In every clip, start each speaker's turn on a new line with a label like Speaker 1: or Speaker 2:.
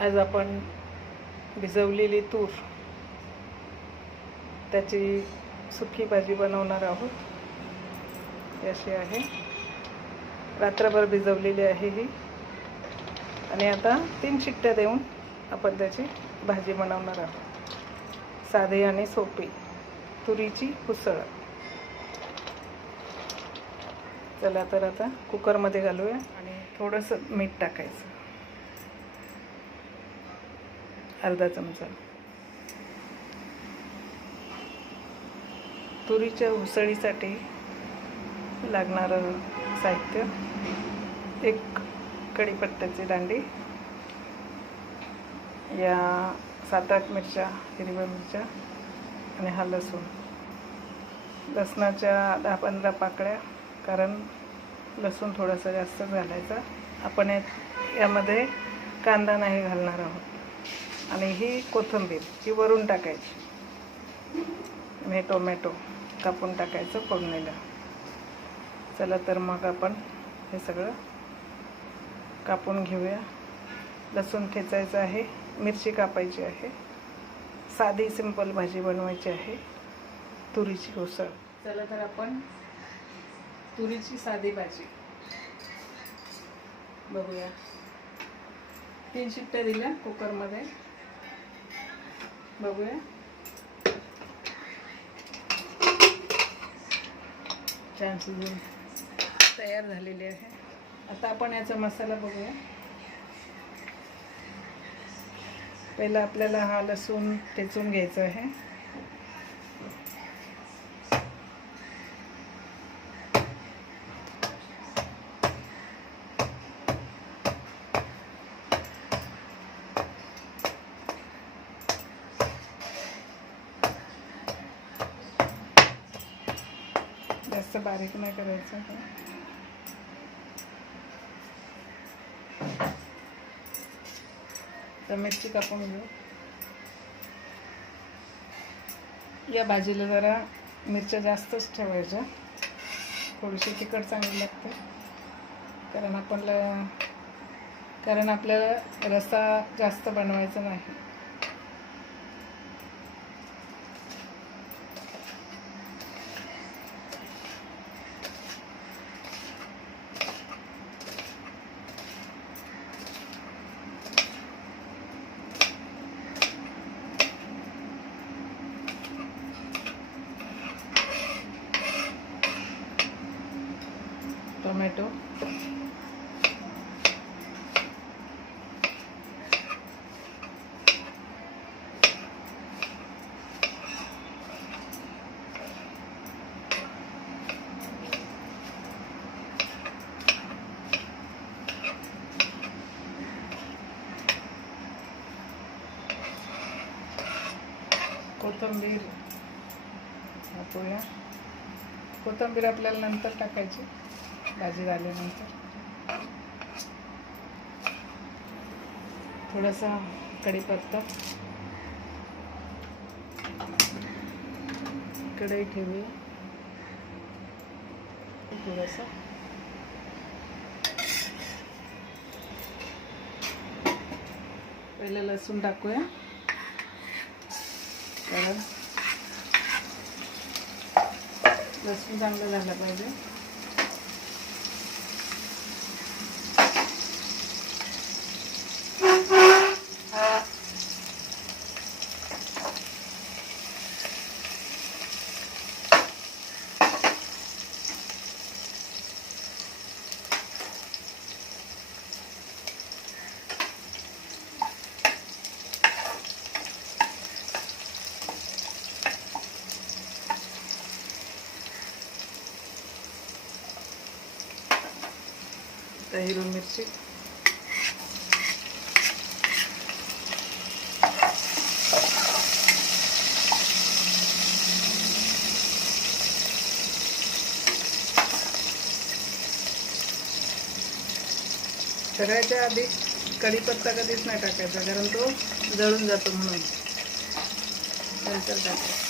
Speaker 1: आज आपण भिजवलेली तूर त्याची सुकी भाजी बनवणार आहोत. अशी आहे. रात्रभर भिजवलेली आहे ही. आणि आता तीन शिट्ट्या देऊन आपण त्याची भाजी बनवणार आहोत. साधी आणि सोपी. तुरीची उसळ. चला तर आता कुकरमध्ये घालूया आणि थोडंसं मीठ टाकायचं. अर्धा चमचा. तुरीच्या उसळीसाठी लागणारं साहित्य एक कढीपत्त्याची दांडी या सात आठ मिरच्या हिरव्या मिरच्या आणि हा लसूण. लसणाच्या दहा पंधरा पाकळ्या कारण लसूण थोडासा जास्तच घालायचा. आपण यामध्ये कांदा नाही घालणार आहोत. आणि ही कोथिंबीर ही वरून टाकायची. आणि हे टोमॅटो कापून टाकायचं फोडणीला. चला तर मग आपण हे सगळं कापून घेऊया. लसूण ठेचायचं आहे मिरची कापायची आहे साधी सिंपल भाजी बनवायची आहे तुरीची उसळ. चला तर आपण तुरीची साधी भाजी बघूया. तीन शिट्ट्या दिल्या कुकरमध्ये. बघूया. छान शिजून तयार झालेली आहे. आता आपण याचा मसाला बघूया. पहिला आपल्याला हा लसूण ठेचून घ्यायचा आहे जास्त बारीक नाही करायचं आहे तर मिरची कापून घेऊ. या भाजीला जरा मिरच्या जास्तच ठेवायच्या. थोडीशी तिखट चांगली लागते. कारण आपल्याला कारण आपल्याला रस्सा जास्त बनवायचा नाही. टोमॅटो. कोथिंबीर टाकूया. कोथिंबीर आपल्याला नंतर टाकायची. भाजी झाल्यानंतर. थोडासा कढीपत्ता. कढई ठेवूया थोडासा. पहिलं लसूण टाकूया. कारण लसूण चांगलं झालं पाहिजे. आता हिरवी मिरची. सगळ्याच्या आधी कढीपत्ता कधीच नाही टाकायचा कारण तो जळून जातो म्हणून. नंतर टाकायचा.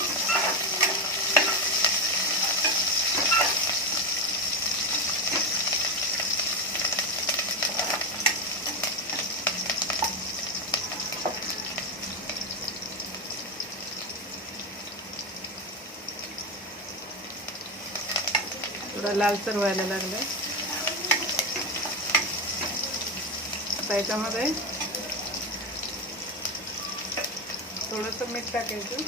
Speaker 1: थोडा लालसर व्हायला लागला आता याच्यामध्ये थोडंसं मीठ टाकायचं.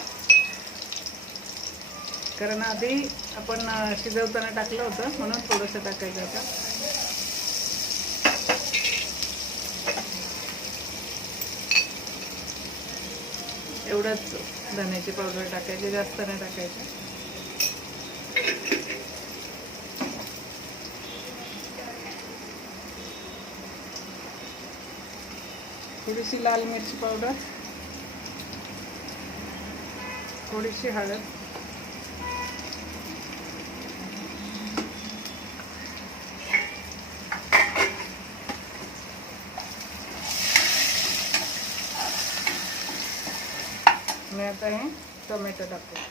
Speaker 1: कारण आधी आपण शिजवताना टाकलं होतं म्हणून थोडंसं टाकायचं आता. एवढंच धण्याची पावडर टाकायची जास्त नाही टाकायची. थोडीशी लाल मिरची पावडर थोडीशी हळद. आणि आता हे टोमॅटो टाकतो.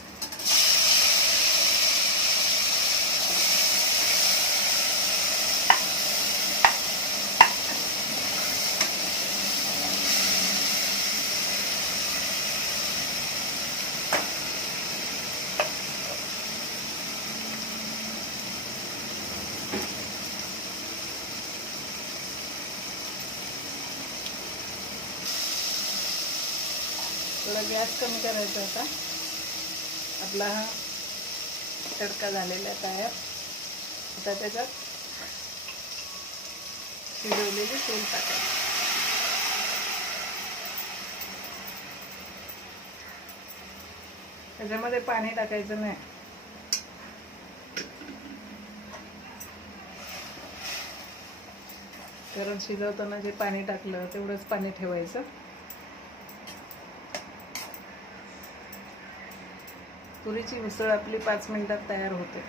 Speaker 1: आपल्याला गॅस कमी करायचा होता. आपला हा तडका झालेला आहे तयार. आता त्याच्यात शिजवलेले तेल टाकायचं. त्याच्यामध्ये पाणी टाकायचं नाही. कारण शिजवताना जे पाणी टाकलं तेवढंच पाणी ठेवायचं. तुरीची उसळ आपली पाच मिनिटात तयार होते.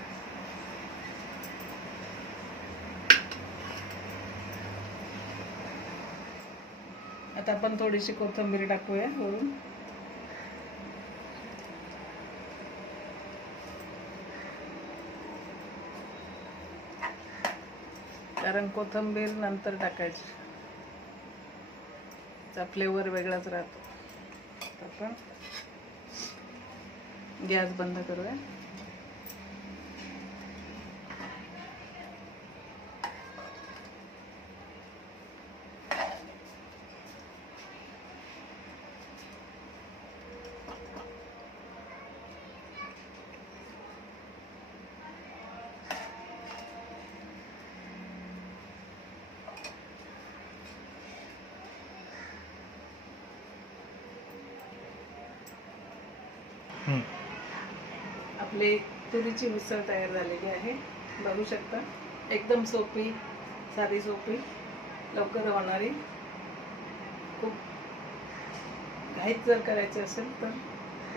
Speaker 1: आता आपण थोडीशी कोथिंबीर टाकूया वरून. कारण कोथिंबीर नंतर टाकायची. फ्लेवर वेगळाच राहतो. आपण गॅस बंद करूया. आपले तुरीची मिसळ तयार झालेली आहे. बघू शकता. एकदम सोपी साधी सोपी. लवकर होणारी. खूप घाईत जर करायचे असेल तर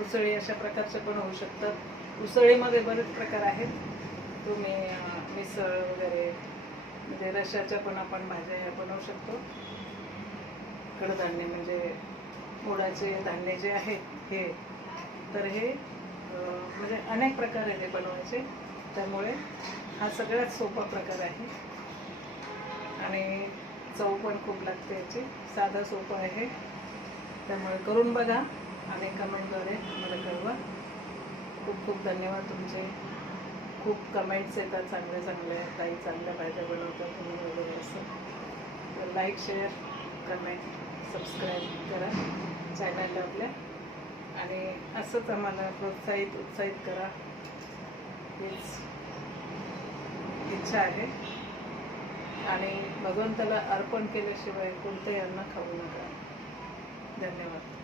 Speaker 1: उसळी अशा प्रकारच्या पण होऊ शकतात. उसळीमध्ये बरेच प्रकार आहेत. तुम्ही मिसळ वगैरे म्हणजे रशाच्या पण आपण भाज्या बनवू शकतो. कडधान्य म्हणजे मुळाचे धान्य जे आहेत हे. तर हे म्हणजे अनेक प्रकार आहे ते बनवायचे. त्यामुळे हा सगळ्यात सोपा प्रकार आहे. आणि चव पण खूप लागते याची. साधा सोपा आहे. त्यामुळे करून बघा आणि कमेंटद्वारे मला कळवा. खूप खूप धन्यवाद तुमचे. खूप कमेंट्स येतात चांगले चांगले काही चांगल्या भाज्या बनवतात तुम्ही वगैरे असं. तर लाईक शेअर कमेंट सबस्क्राईब करा. चॅनलला आपल्या. आणि असंच आम्हाला प्रोत्साहित उत्साहित करा. हीच इच्छा आहे. आणि भगवंताला अर्पण केल्याशिवाय कोणतंही अन्न खाऊ नका. धन्यवाद.